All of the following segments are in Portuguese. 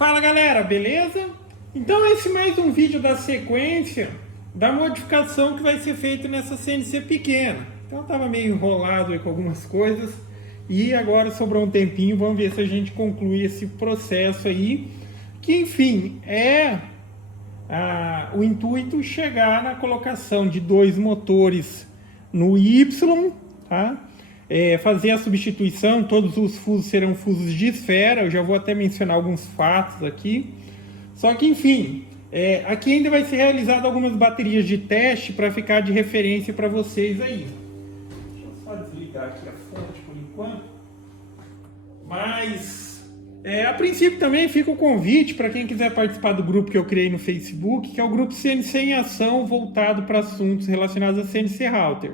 Fala galera, beleza? Então esse é mais um vídeo da sequência da modificação que vai ser feita nessa CNC pequena. Então eu estava meio enrolado aí com algumas coisas e agora sobrou um tempinho, vamos ver se a gente conclui esse processo aí, que enfim o intuito chegar na colocação de dois motores no Y, tá? Fazer a substituição, todos os fusos serão fusos de esfera, eu já vou até mencionar alguns fatos aqui. Só que, enfim, aqui ainda vai ser realizado algumas baterias de teste para ficar de referência para vocês aí. Deixa eu só desligar aqui a fonte por enquanto. Mas, a princípio também fica o convite para quem quiser participar do grupo que eu criei no Facebook, que é o grupo CNC em Ação, voltado para assuntos relacionados a CNC Router.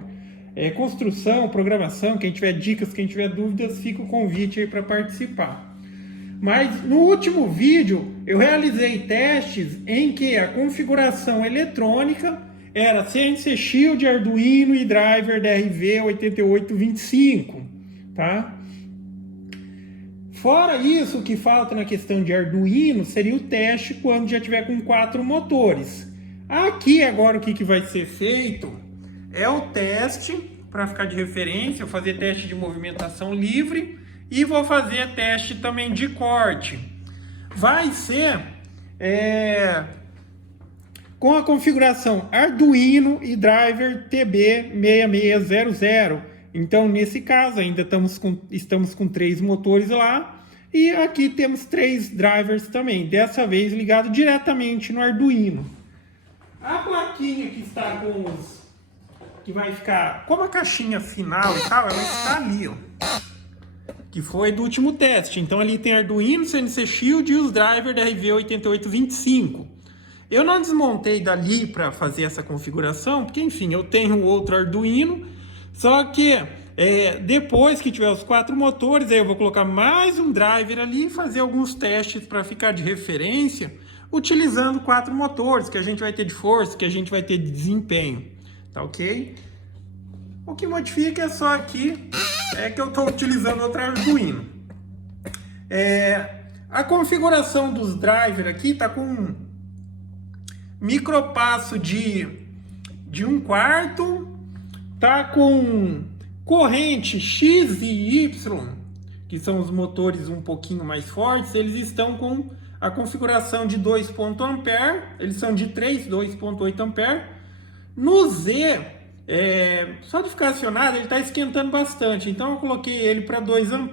Construção, programação, quem tiver dicas, quem tiver dúvidas, fica o convite aí para participar. Mas no último vídeo eu realizei testes em que a configuração eletrônica era CNC Shield, Arduino e driver DRV8825, tá? Fora isso, o que falta na questão de Arduino seria o teste quando já tiver com 4 motores. Aqui agora o que vai ser feito é o teste, para ficar de referência, eu vou fazer teste de movimentação livre e vou fazer teste também de corte. Vai ser com a configuração Arduino e driver TB6600. Então, nesse caso, ainda estamos com 3 motores lá. E aqui temos 3 drivers também, dessa vez ligado diretamente no Arduino. A plaquinha que está com os... que vai ficar como a caixinha final e tal, ela está ali, ó, que foi do último teste. Então ali tem Arduino, CNC Shield e os drivers da RV8825. Eu não desmontei dali para fazer essa configuração, porque enfim, eu tenho outro Arduino, só que depois que tiver os 4 motores, aí eu vou colocar mais um driver ali e fazer alguns testes para ficar de referência, utilizando 4 motores, que a gente vai ter de força, que a gente vai ter de desempenho. Tá ok? O que modifica é só aqui que eu estou utilizando outro Arduino. A configuração dos drivers aqui está com micropasso de 1/4, tá com corrente X e Y, que são os motores um pouquinho mais fortes, eles estão com a configuração de 2.A, eles são de 2.8 A. No Z, só de ficar acionado, ele está esquentando bastante. Então eu coloquei ele para 2 A.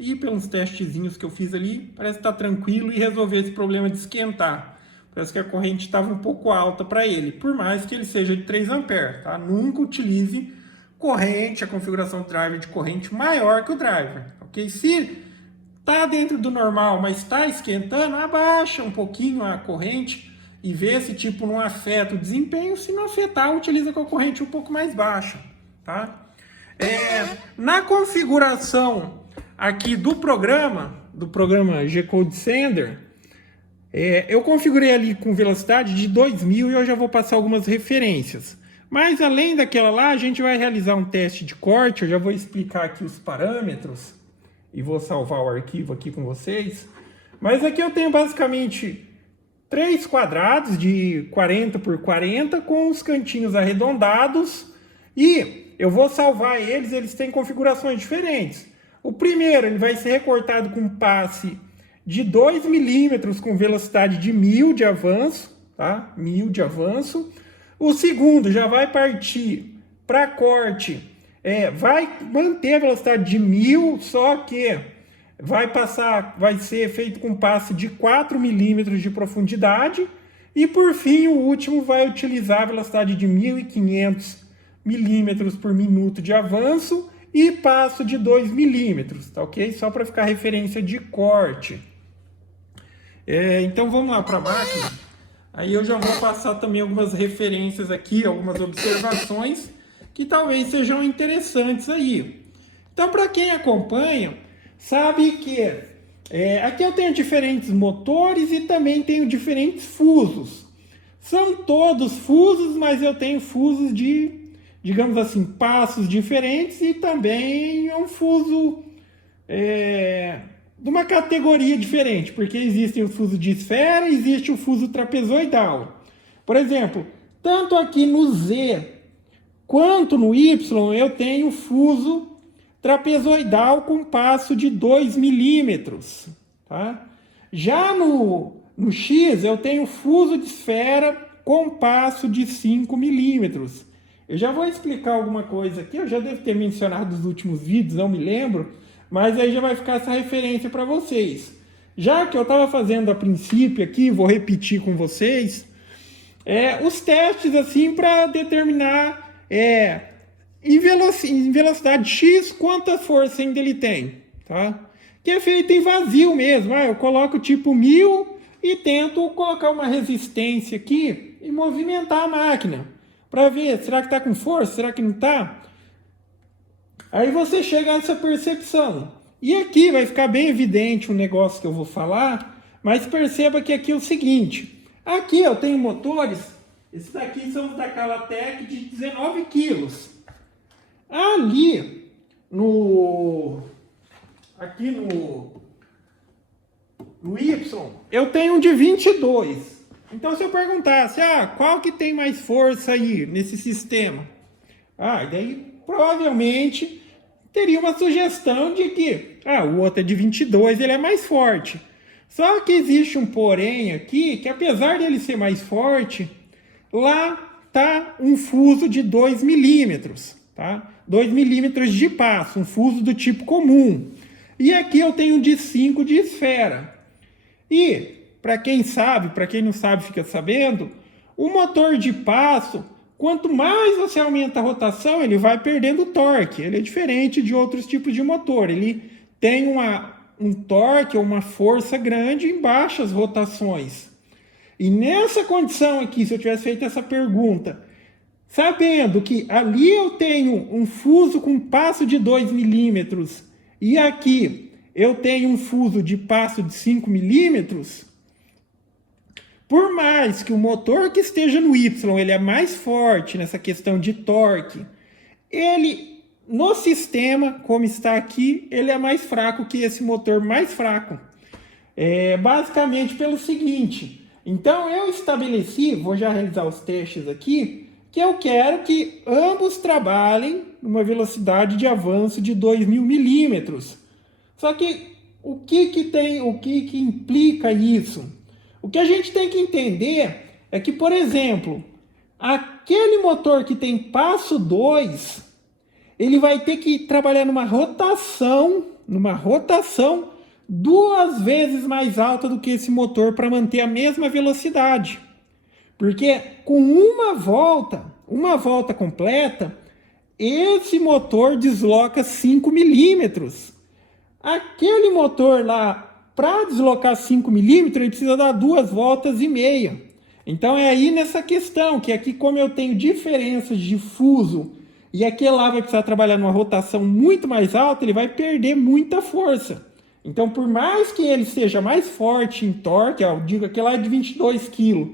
E pelos testezinhos que eu fiz ali, parece que está tranquilo e resolveu esse problema de esquentar. Parece que a corrente estava um pouco alta para ele, por mais que ele seja de 3 A. Tá? Nunca utilize corrente, a configuração do driver de corrente maior que o driver. Okay? Se está dentro do normal, mas está esquentando, abaixa um pouquinho a corrente e ver se tipo não afeta o desempenho. Se não afetar, utiliza com a corrente um pouco mais baixa, tá? Na configuração aqui do programa G-Code Sender, eu configurei ali com velocidade de 2000 e eu já vou passar algumas referências. Mas além daquela lá, a gente vai realizar um teste de corte. Eu já vou explicar aqui os parâmetros e vou salvar o arquivo aqui com vocês. Mas aqui eu tenho basicamente 3 quadrados de 40 por 40 com os cantinhos arredondados e eu vou salvar eles têm configurações diferentes. O primeiro ele vai ser recortado com passe de 2 milímetros com velocidade de 1000 de avanço, tá? 1000 de avanço. O segundo já vai partir para corte, vai manter a velocidade de 1000, só que vai ser feito com passe de 4 milímetros de profundidade. E por fim, o último vai utilizar a velocidade de 1500 milímetros por minuto de avanço e passo de 2 milímetros, tá ok? Só para ficar referência de corte. Então vamos lá para a máquina. Aí eu já vou passar também algumas referências aqui, algumas observações que talvez sejam interessantes aí. Então para quem acompanha, sabe que aqui eu tenho diferentes motores e também tenho diferentes fusos. São todos fusos, mas eu tenho fusos de, digamos assim, passos diferentes e também um fuso de uma categoria diferente, porque existem o fuso de esfera e existe o fuso trapezoidal. Por exemplo, tanto aqui no Z quanto no Y eu tenho fuso trapezoidal com passo de 2 milímetros. Tá? Já no X eu tenho fuso de esfera com passo de 5 milímetros. Eu já vou explicar alguma coisa aqui, eu já devo ter mencionado nos últimos vídeos, não me lembro, mas aí já vai ficar essa referência para vocês. Já que eu estava fazendo a princípio aqui, vou repetir com vocês, os testes assim para determinar em velocidade X quanta força ainda ele tem, tá? Que é feito em vazio mesmo, eu coloco tipo 1000 e tento colocar uma resistência aqui e movimentar a máquina para ver, será que está com força, será que não está? Aí você chega a essa percepção. E aqui vai ficar bem evidente um negócio que eu vou falar, mas perceba que aqui é o seguinte, aqui eu tenho motores, esses daqui são os da Calatec de 19 quilos. Ali, aqui no Y, eu tenho um de 22. Então, se eu perguntasse, qual que tem mais força aí nesse sistema? E daí, provavelmente, teria uma sugestão de que, o outro é de 22, ele é mais forte. Só que existe um porém aqui, que apesar dele ser mais forte, lá está um fuso de 2 milímetros, tá? 2 milímetros de passo, um fuso do tipo comum. E aqui eu tenho um de 5 de esfera. E, para quem sabe, para quem não sabe fica sabendo, o motor de passo, quanto mais você aumenta a rotação, ele vai perdendo torque. Ele é diferente de outros tipos de motor. Ele tem um torque ou uma força grande em baixas rotações. E nessa condição aqui, se eu tivesse feito essa pergunta, sabendo que ali eu tenho um fuso com passo de 2 milímetros e aqui eu tenho um fuso de passo de 5 milímetros, por mais que o motor que esteja no Y ele é mais forte nessa questão de torque, ele no sistema, como está aqui, ele é mais fraco que esse motor mais fraco. Basicamente pelo seguinte, então eu estabeleci, vou já realizar os testes aqui, que eu quero que ambos trabalhem numa velocidade de avanço de 2.000 milímetros. Só que o que implica isso? O que a gente tem que entender é que, por exemplo, aquele motor que tem passo 2, ele vai ter que trabalhar numa rotação 2 vezes mais alta do que esse motor para manter a mesma velocidade. Porque com uma volta completa, esse motor desloca 5 milímetros. Aquele motor lá, para deslocar 5 milímetros, ele precisa dar 2,5 voltas. Então é aí nessa questão, que aqui como eu tenho diferenças de fuso, e aquele lá vai precisar trabalhar numa rotação muito mais alta, ele vai perder muita força. Então por mais que ele seja mais forte em torque, eu digo que aquele lá é de 22 kg,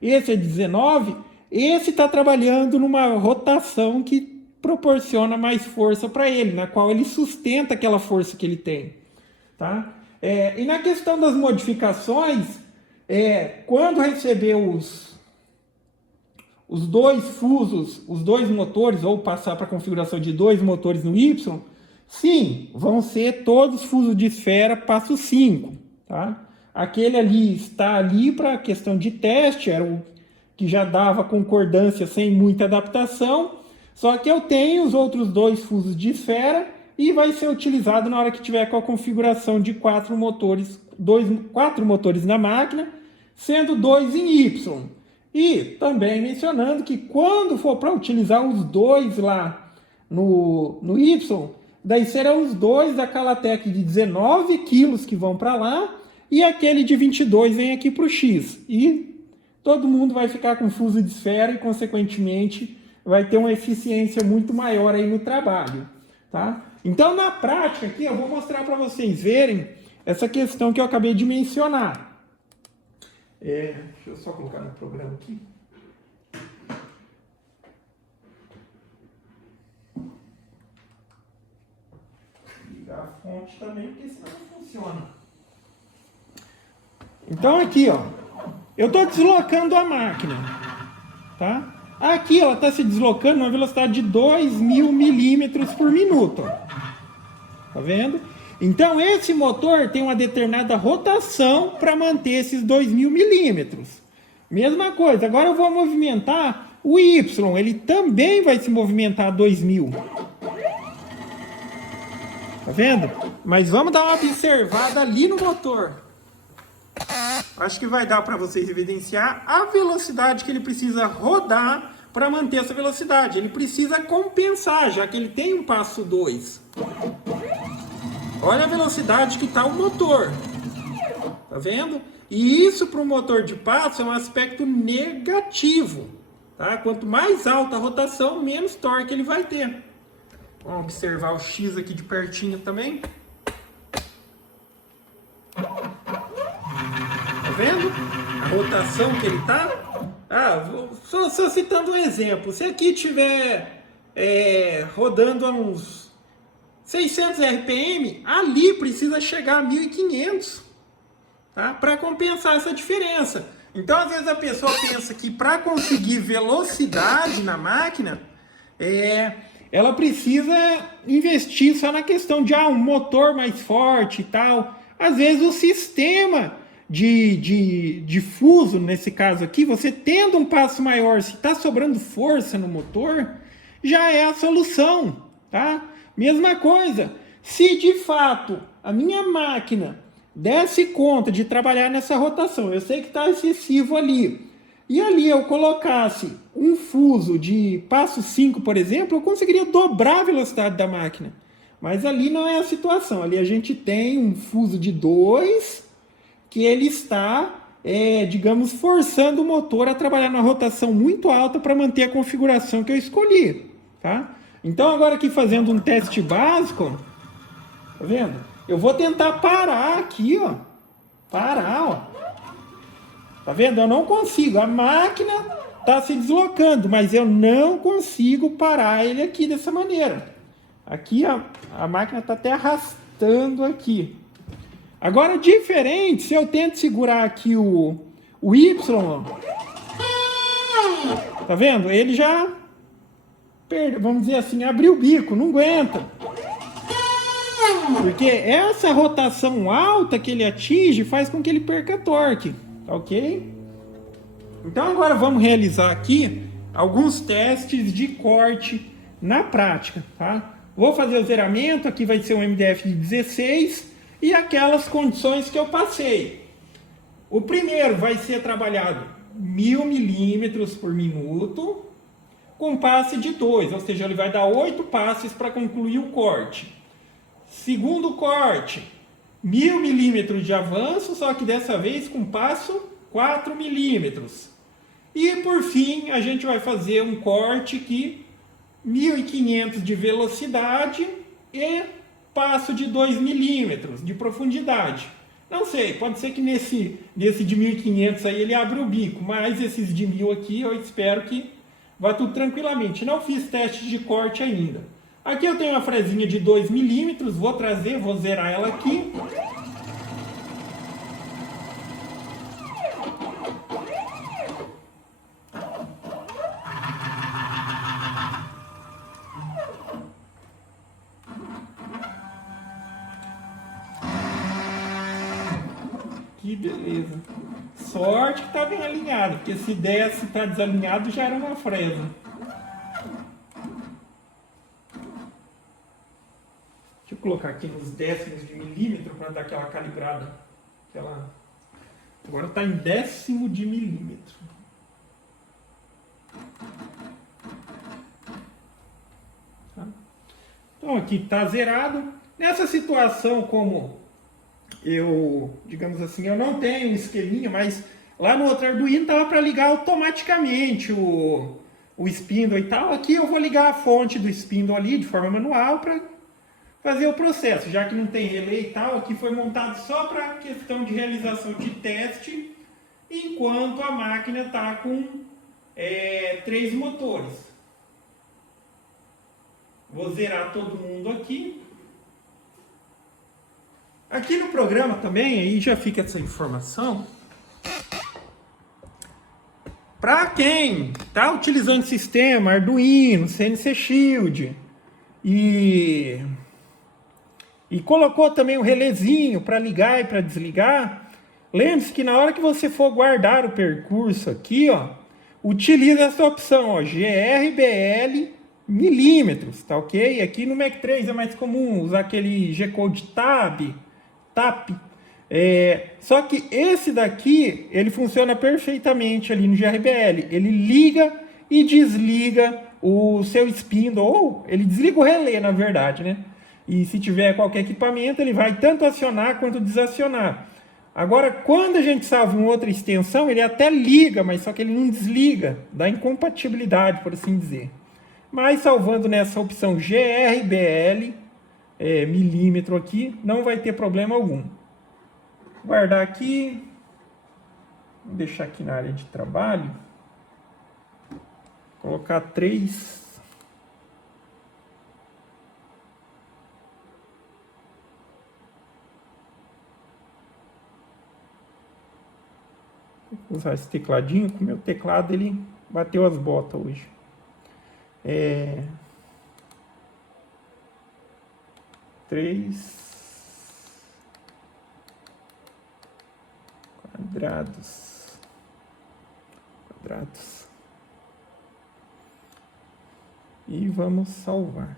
esse é 19, esse está trabalhando numa rotação que proporciona mais força para ele, na qual ele sustenta aquela força que ele tem. Tá? E na questão das modificações, quando receber os 2 fusos, os 2 motores, ou passar para a configuração de 2 motores no Y, sim, vão ser todos fusos de esfera passo 5. Tá? Aquele ali está ali para a questão de teste, era o que já dava concordância sem muita adaptação, só que eu tenho os outros 2 fusos de esfera e vai ser utilizado na hora que tiver com a configuração de 4 motores, 4 motores na máquina, sendo 2 em Y. E também mencionando que quando for para utilizar os 2 lá no Y, daí serão os 2 da Calatec de 19 quilos que vão para lá e aquele de 22 vem aqui para o X. E todo mundo vai ficar com fuso de esfera e, consequentemente, vai ter uma eficiência muito maior aí no trabalho. Tá? Então, na prática aqui, eu vou mostrar para vocês verem essa questão que eu acabei de mencionar. Deixa eu só colocar no programa aqui. desligar a fonte também, porque senão não funciona. Então aqui, ó, eu estou deslocando a máquina, tá? Aqui ela está se deslocando numa velocidade de 2.000 milímetros por minuto, ó. Tá vendo? Então esse motor tem uma determinada rotação para manter esses 2.000 milímetros. Mesma coisa, agora eu vou movimentar o Y, ele também vai se movimentar a 2.000. Tá vendo? Mas vamos dar uma observada ali no motor. Acho que vai dar para vocês evidenciar a velocidade que ele precisa rodar para manter essa velocidade. Ele precisa compensar, já que ele tem um passo 2. Olha a velocidade que está o motor. Tá vendo? E isso para o motor de passo é um aspecto negativo. Tá? Quanto mais alta a rotação, menos torque ele vai ter. Vamos observar o X aqui de pertinho também. Tá vendo? A rotação que ele tá. Só citando um exemplo. Se aqui tiver rodando a uns 600 RPM, ali precisa chegar a 1.500, tá? Para compensar essa diferença. Então, às vezes a pessoa pensa que para conseguir velocidade na máquina, ela precisa investir só na questão de um motor mais forte e tal. Às vezes o sistema de fuso, nesse caso aqui, você tendo um passo maior, se está sobrando força no motor, já é a solução, tá? Mesma coisa, se de fato a minha máquina desse conta de trabalhar nessa rotação, eu sei que está excessivo ali, e ali eu colocasse um fuso de passo 5, por exemplo, eu conseguiria dobrar a velocidade da máquina. Mas ali não é a situação. Ali a gente tem um fuso de 2, que ele está, digamos, forçando o motor a trabalhar numa rotação muito alta para manter a configuração que eu escolhi. Tá? Então agora aqui fazendo um teste básico, tá vendo? Eu vou tentar parar aqui, ó. Parar, ó. Tá vendo? Eu não consigo. A máquina está se deslocando, mas eu não consigo parar ele aqui dessa maneira. Aqui a máquina está até arrastando aqui. Agora, diferente, se eu tento segurar aqui o Y, ó, tá vendo? Ele já, vamos dizer assim, abriu o bico, não aguenta. Porque essa rotação alta que ele atinge faz com que ele perca torque. Ok? Então agora vamos realizar aqui alguns testes de corte na prática, tá? Vou fazer o zeramento, aqui vai ser um MDF de 16 e aquelas condições que eu passei. O primeiro vai ser trabalhado 1.000 milímetros por minuto com passe de 2, ou seja, ele vai dar 8 passes para concluir o corte. Segundo corte, 1.000 milímetros de avanço, só que dessa vez com passo 4 milímetros. E por fim, a gente vai fazer um corte que 1.500 de velocidade e passo de 2 milímetros de profundidade. Não sei, pode ser que nesse de 1.500 aí ele abra o bico, mas esses de 1.000 aqui eu espero que vá tudo tranquilamente. Não fiz teste de corte ainda. Aqui eu tenho uma fresinha de 2 milímetros, vou zerar ela aqui. Que beleza. Sorte que tá bem alinhado, porque se tá desalinhado já era uma fresa. Deixa eu colocar aqui nos décimos de milímetro para dar aquela calibrada. Agora está em décimo de milímetro. Tá? Então aqui está zerado. Nessa situação, como digamos assim, eu não tenho um esqueminha, mas lá no outro Arduino estava para ligar automaticamente o spindle e tal. Aqui eu vou ligar a fonte do spindle ali de forma manual para fazer o processo, já que não tem relé e tal. Aqui foi montado só para questão de realização de teste, enquanto a máquina está com 3 motores. Vou zerar todo mundo aqui. Aqui no programa também, aí já fica essa informação. Para quem está utilizando sistema Arduino, CNC Shield e colocou também o relézinho para ligar e para desligar, lembre-se que na hora que você for guardar o percurso aqui, ó, utiliza essa opção, ó, GRBL milímetros, tá ok? Aqui no Mac 3 é mais comum usar aquele G-Code TAP. Só que esse daqui, ele funciona perfeitamente ali no GRBL. Ele liga e desliga o seu spindle, ou ele desliga o relé, na verdade, né? E se tiver qualquer equipamento, ele vai tanto acionar quanto desacionar. Agora, quando a gente salva em outra extensão, ele até liga, mas só que ele não desliga, dá incompatibilidade, por assim dizer. Mas salvando nessa opção GRBL, milímetro aqui, não vai ter problema algum. Guardar aqui, vou deixar aqui na área de trabalho, colocar 3. Vou usar esse tecladinho, que o meu teclado ele bateu as botas hoje. 3 quadrados e vamos salvar.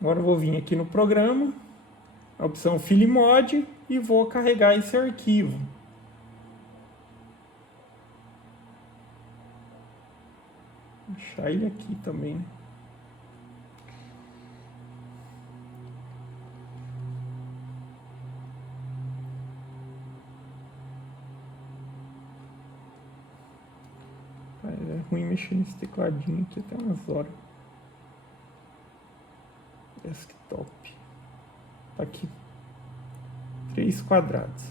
Agora eu vou vir aqui no programa, a opção Filemod, e vou carregar esse arquivo. Vou deixar ele aqui também. É ruim mexer nesse tecladinho aqui até umas horas. Desktop. Tá aqui. 3 quadrados.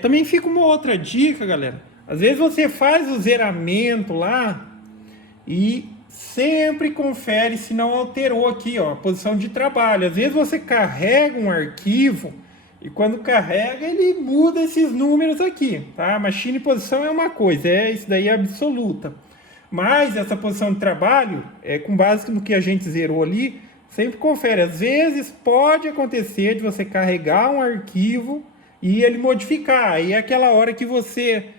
Também fica uma outra dica, galera. Às vezes você faz o zeramento lá e sempre confere se não alterou aqui, ó, a posição de trabalho. Às vezes você carrega um arquivo e quando carrega ele muda esses números aqui, tá? Machine posição é uma coisa, isso daí é absoluta. Mas essa posição de trabalho, com base no que a gente zerou ali, sempre confere. Às vezes pode acontecer de você carregar um arquivo e ele modificar. Aí é aquela hora que você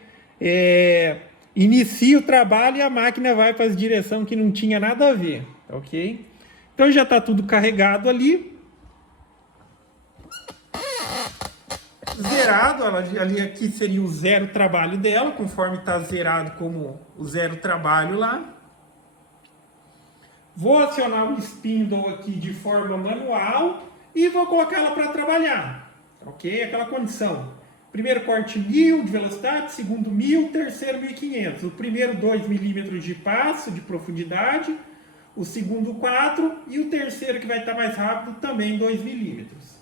inicia o trabalho e a máquina vai para a direção que não tinha nada a ver, ok? Então já está tudo carregado ali. Zerado, ali aqui seria o zero trabalho dela, conforme está zerado como o zero trabalho lá. Vou acionar o spindle aqui de forma manual e vou colocar ela para trabalhar, ok? Aquela condição. Primeiro corte 1000 de velocidade, segundo 1000, terceiro 1500. O primeiro 2 milímetros de passo de profundidade, o segundo 4 e o terceiro que vai estar mais rápido também 2 milímetros.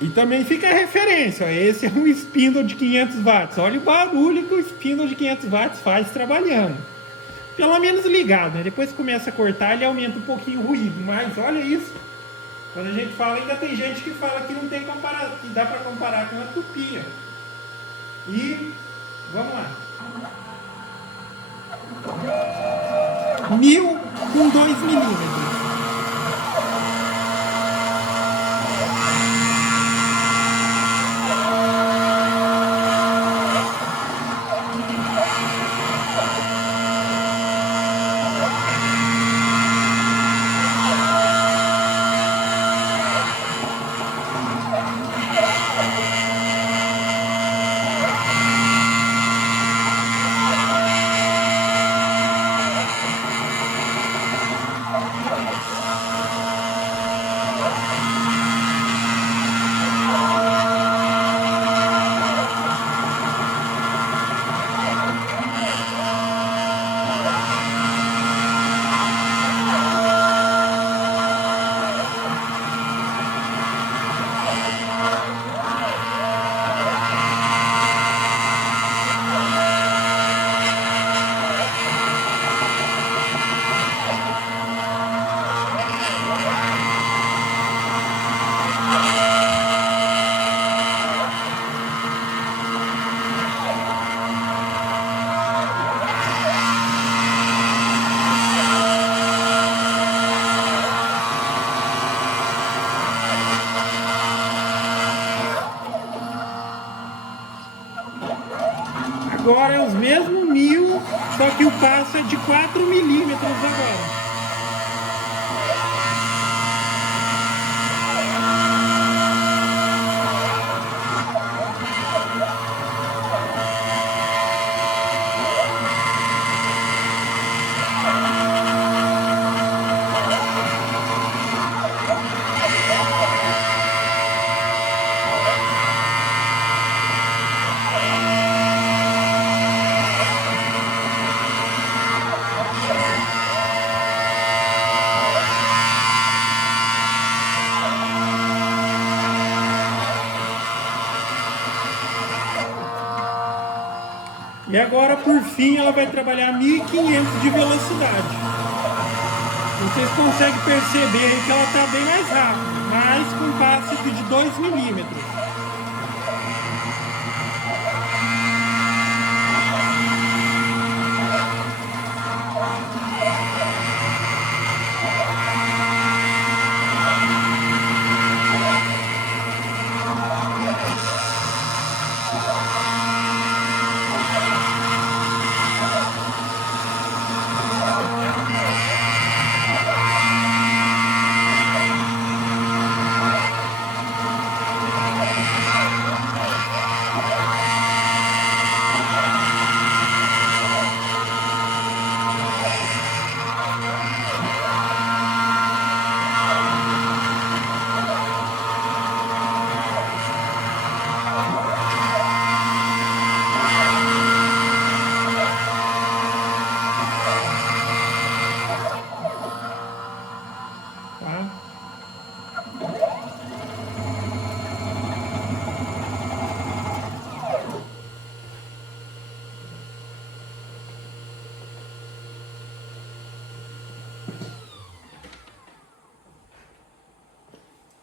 E também fica a referência, ó, esse é um spindle de 500 watts. Olha o barulho que o spindle de 500 watts faz trabalhando. Pelo menos ligado, né? Depois que começa a cortar, ele aumenta um pouquinho o ruído. Mas olha isso. Quando a gente fala, ainda tem gente que fala que não tem que dá para comparar com a tupia. E vamos lá. 1000 com 2 milímetros. agora é os mesmos 1000, só que o passo é de 4 milímetros agora. E agora, por fim, ela vai trabalhar 1500 de velocidade. Vocês conseguem perceber aí que ela está bem mais rápida, mas com passe de 2 milímetros.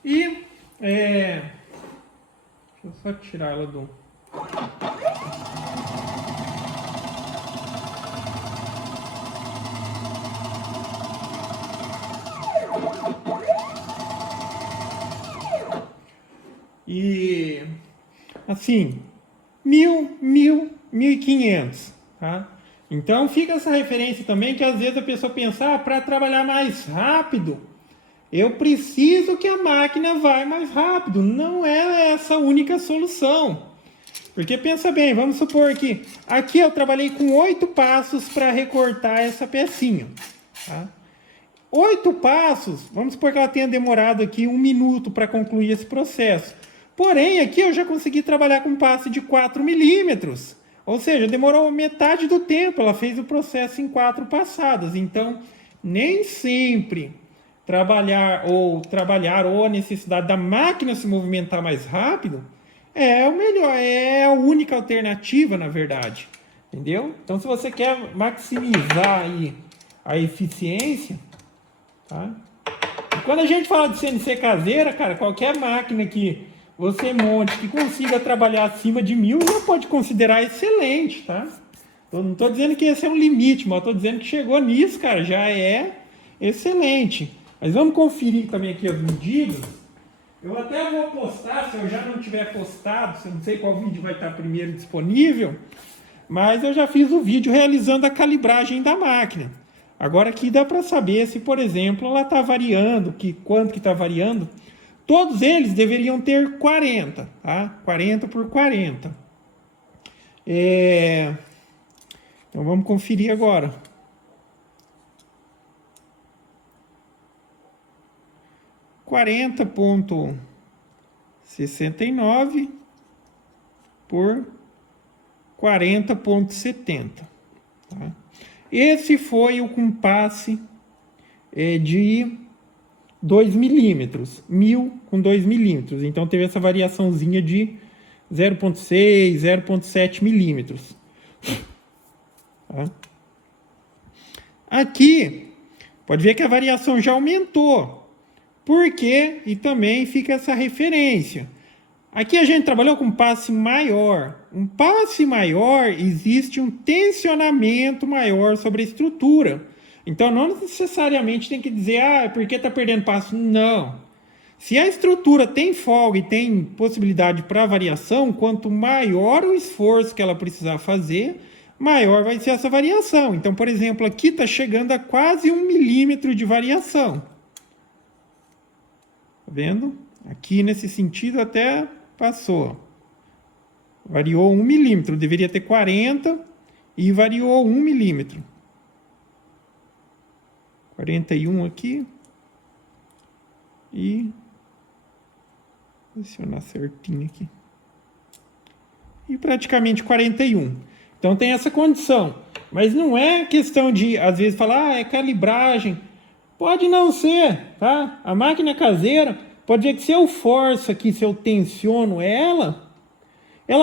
E, deixa eu só tirar ela do... E, assim, 1000, 1500, tá? Então fica essa referência também, que às vezes a pessoa pensa, para trabalhar mais rápido, eu preciso que a máquina vá mais rápido. Não é essa a única solução. Porque pensa bem, vamos supor que aqui eu trabalhei com 8 passos para recortar essa pecinha. Tá? 8 passos, vamos supor que ela tenha demorado aqui 1 minuto para concluir esse processo. Porém, aqui eu já consegui trabalhar com um passe de 4 milímetros. Ou seja, demorou metade do tempo, ela fez o processo em 4 passadas. Então, nem sempre trabalhar ou a necessidade da máquina se movimentar mais rápido é o melhor, é a única alternativa, na verdade. Entendeu? Então, se você quer maximizar aí a eficiência, tá? E quando a gente fala de CNC caseira, cara, qualquer máquina que você monte que consiga trabalhar acima de 1000 já pode considerar excelente, tá? Eu não estou dizendo que esse é um limite, mas estou dizendo que chegou nisso, cara, já é excelente. Mas vamos conferir também aqui as medidas. Eu até vou postar, se eu já não tiver postado, eu não sei qual vídeo vai estar primeiro disponível, mas eu já fiz o vídeo realizando a calibragem da máquina. Agora aqui dá para saber se, por exemplo, ela está variando, quanto que está variando. Todos eles deveriam ter 40, tá? 40 por 40. Então vamos conferir agora. 40,69 por 40,70. Tá? Esse foi o compasse de 2 milímetros, 1000 com 2 milímetros. Então teve essa variaçãozinha de 0,6, 0,7 milímetros. Tá? Aqui, pode ver que a variação já aumentou. Por quê? E também fica essa referência. Aqui a gente trabalhou com passe maior. Um passe maior, existe um tensionamento maior sobre a estrutura. Então, não necessariamente tem que dizer, é porque está perdendo passo. Não. Se a estrutura tem folga e tem possibilidade para variação, quanto maior o esforço que ela precisar fazer, maior vai ser essa variação. Então, por exemplo, aqui está chegando a quase 1 milímetro de variação. Tá vendo? Aqui nesse sentido até passou. Variou 1 milímetro, deveria ter 40 e variou 1 milímetro. 41 aqui. E posicionar certinho aqui. E praticamente 41. Então tem essa condição. Mas não é questão de, às vezes, falar, é calibragem. Pode não ser, tá? A máquina caseira, pode ser que se eu forço aqui, se eu tensiono ela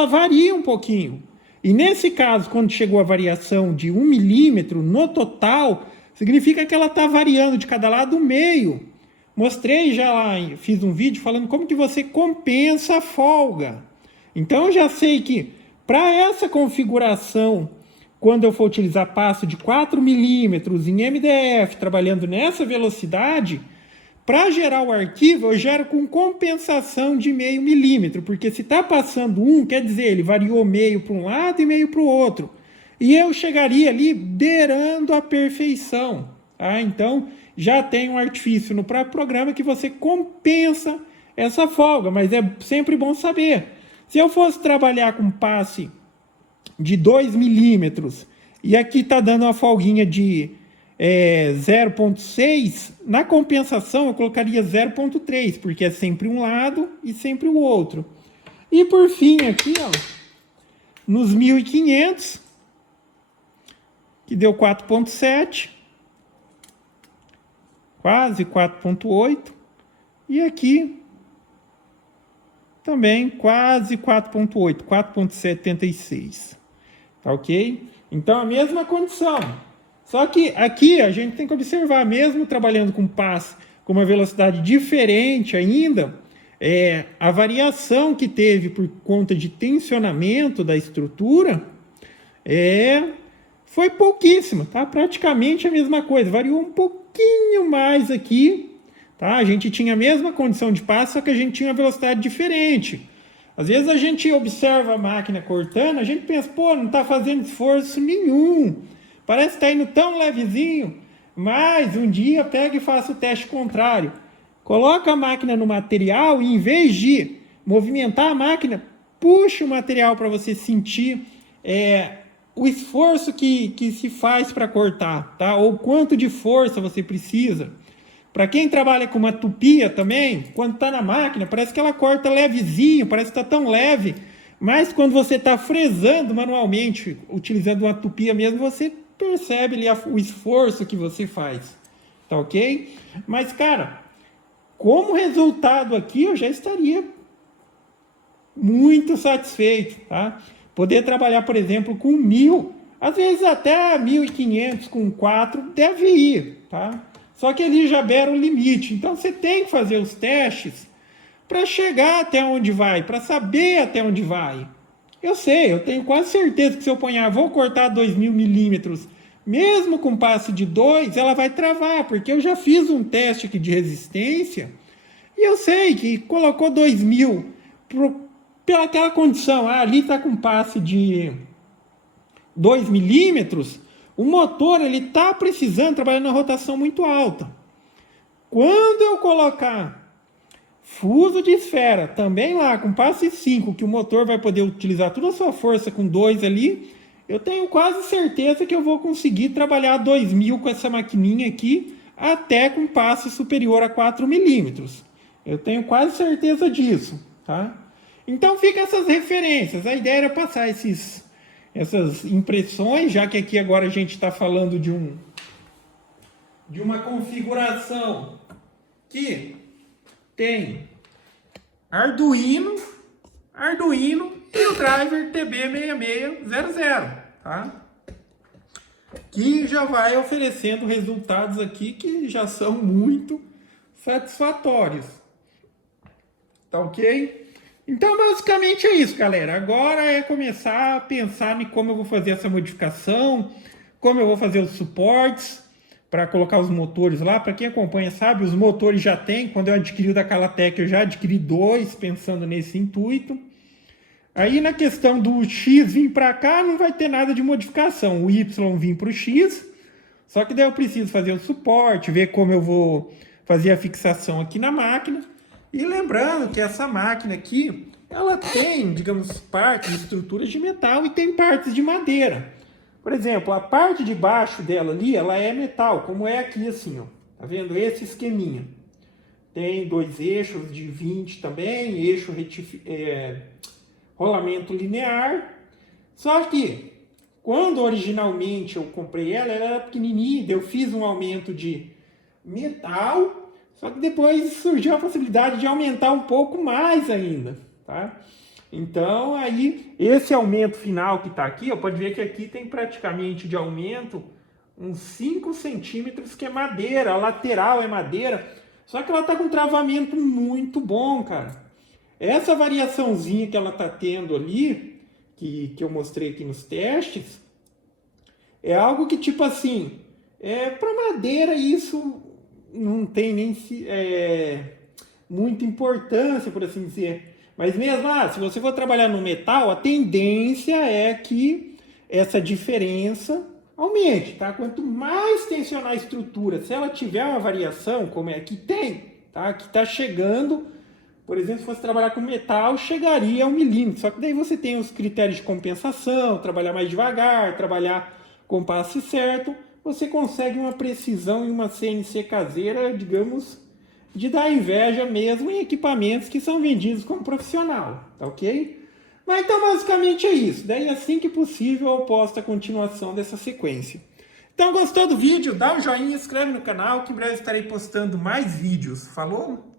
varia um pouquinho. E nesse caso, quando chegou a variação de 1 milímetro no total, significa que ela está variando de cada lado meio. Mostrei já lá, fiz um vídeo falando como que você compensa a folga. Então eu já sei que para essa configuração, quando eu for utilizar passo de 4 milímetros em MDF, trabalhando nessa velocidade, para gerar o arquivo, eu gero com compensação de meio milímetro, porque se está passando 1, quer dizer, ele variou meio para um lado e meio para o outro. E eu chegaria ali beirando a perfeição. Tá? Então, já tem um artifício no próprio programa que você compensa essa folga, mas é sempre bom saber. Se eu fosse trabalhar com passe de 2 milímetros e aqui está dando uma folguinha de 0,6, na compensação eu colocaria 0,3, porque é sempre um lado e sempre o outro. E por fim aqui, ó, nos 1500, que deu 4,7, quase 4,8, e aqui também quase 4,8, 4,76, tá ok? Então a mesma condição, só que aqui a gente tem que observar, mesmo trabalhando com passe com uma velocidade diferente ainda, a variação que teve por conta de tensionamento da estrutura foi pouquíssima, tá? Praticamente a mesma coisa, variou um pouquinho mais aqui, tá? A gente tinha a mesma condição de passe, só que a gente tinha uma velocidade diferente. Às vezes a gente observa a máquina cortando, a gente pensa, pô, não está fazendo esforço nenhum, parece que está indo tão levezinho, mas um dia pega e faça o teste contrário. Coloca a máquina no material e em vez de movimentar a máquina, puxa o material para você sentir o esforço que se faz para cortar, tá? Ou quanto de força você precisa. Para quem trabalha com uma tupia também, quando está na máquina, parece que ela corta levezinho, parece que está tão leve, mas quando você está fresando manualmente, utilizando uma tupia mesmo, você percebe ali o esforço que você faz, tá ok? Mas, cara, como resultado aqui, eu já estaria muito satisfeito, tá? Poder trabalhar, por exemplo, com 1.000, às vezes até 1.500 com 4 deve ir, tá? Só que ali já beira o limite. Então você tem que fazer os testes para chegar até onde vai, para saber até onde vai. Eu sei, eu tenho quase certeza que se eu ponhar, vou cortar 2.000 milímetros, mesmo com passe de 2, ela vai travar, porque eu já fiz um teste aqui de resistência e eu sei que colocou 2.000 pela aquela condição, ali está com passe de 2 milímetros, o motor está precisando trabalhar na rotação muito alta. Quando eu colocar fuso de esfera, também lá com passe 5, que o motor vai poder utilizar toda a sua força com 2 ali, eu tenho quase certeza que eu vou conseguir trabalhar 2.000 com essa maquininha aqui, até com passe superior a 4 milímetros. Eu tenho quase certeza disso, tá? Então fica essas referências. A ideia era passar essas impressões, já que aqui agora a gente está falando de uma configuração que tem Arduino e o driver TB6600, tá? Que já vai oferecendo resultados aqui que já são muito satisfatórios. Tá ok? Então, basicamente é isso, galera. Agora é começar a pensar em como eu vou fazer essa modificação, como eu vou fazer os suportes, para colocar os motores lá. Para quem acompanha sabe, os motores já tem. Quando eu adquiri o da Calatec, eu já adquiri 2, pensando nesse intuito. Aí na questão do X vir para cá, não vai ter nada de modificação. O Y vir para o X, só que daí eu preciso fazer o suporte, ver como eu vou fazer a fixação aqui na máquina. E lembrando que essa máquina aqui, ela tem, digamos, partes, estruturas de metal e tem partes de madeira. Por exemplo, a parte de baixo dela ali, ela é metal, como é aqui assim, ó. Tá vendo? Esse esqueminha. Tem 2 eixos de 20 também, eixo rolamento linear. Só que, quando originalmente eu comprei ela, ela era pequenininha, eu fiz um aumento de metal, só que depois surgiu a possibilidade de aumentar um pouco mais ainda, tá? Então, aí, esse aumento final que está aqui, ó, pode ver que aqui tem praticamente de aumento uns 5 centímetros, que é madeira, a lateral é madeira, só que ela está com um travamento muito bom, cara. Essa variaçãozinha que ela está tendo ali, que eu mostrei aqui nos testes, é algo que, tipo assim, para madeira isso não tem nem muita importância, por assim dizer. Mas mesmo, se você for trabalhar no metal, a tendência é que essa diferença aumente, tá? Quanto mais tensionar a estrutura, se ela tiver uma variação, como é aqui tem, tá? Que está chegando, por exemplo, se fosse trabalhar com metal, chegaria a 1 milímetro. Só que daí você tem os critérios de compensação, trabalhar mais devagar, trabalhar com o passe certo, você consegue uma precisão e uma CNC caseira, digamos, de dar inveja mesmo em equipamentos que são vendidos como profissional, tá ok? Mas então basicamente é isso. Daí assim que possível eu posto a continuação dessa sequência. Então gostou do vídeo? Dá um joinha, inscreve no canal que em breve estarei postando mais vídeos. Falou?